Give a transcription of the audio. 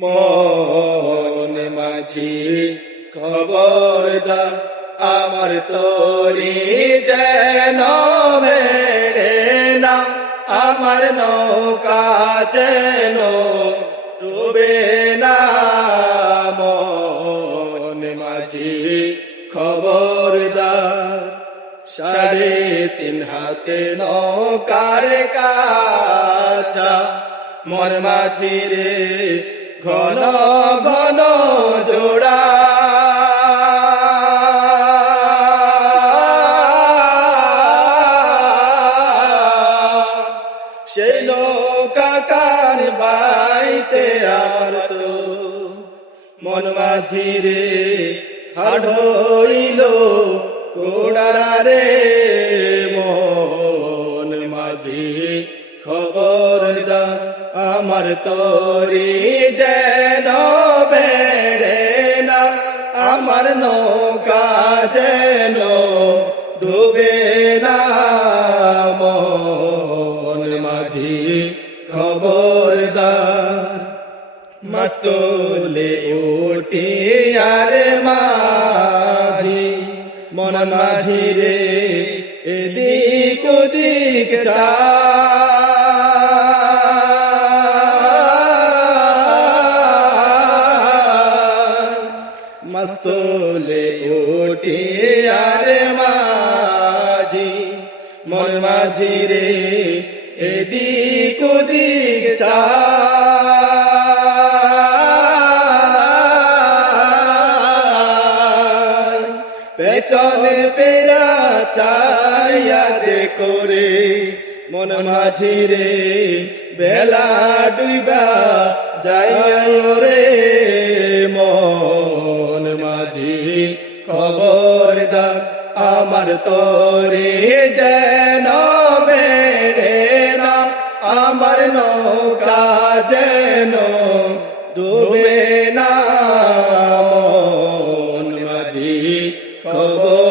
মন মাঝি খবরদার, আমার তোরি যেন মেরে না, আমার নৌকা যেন ডুবে না। মন মাঝি খবরদার, সাড়ে তিন হাতে নৌকার কাছা মন মাঝি রে ঘন ঘন জোড়া। সেই বাইতে তো হাড়ইল কোড়ারা মন আমার তরি যেন বেড়ে না, আমার নৌকা যেন ডুবে না। মন মাঝি খবরদার, মস্তলে উঠি আর মাঝি, মন মাঝি রে, এদিক ওদিক মস্তলে উঠি আর মাঝি, মন মাঝি রে, এদিক ওদিক চায় পেছনের পেরা চাইয়া দেখো রে, মন মাঝি রে, বেলা ডুইবা যাইয়া রে সরদার আমার তোরে যেন বেড়ে না আমার নৌকা যেন ডুবে না মন মাঝি খবর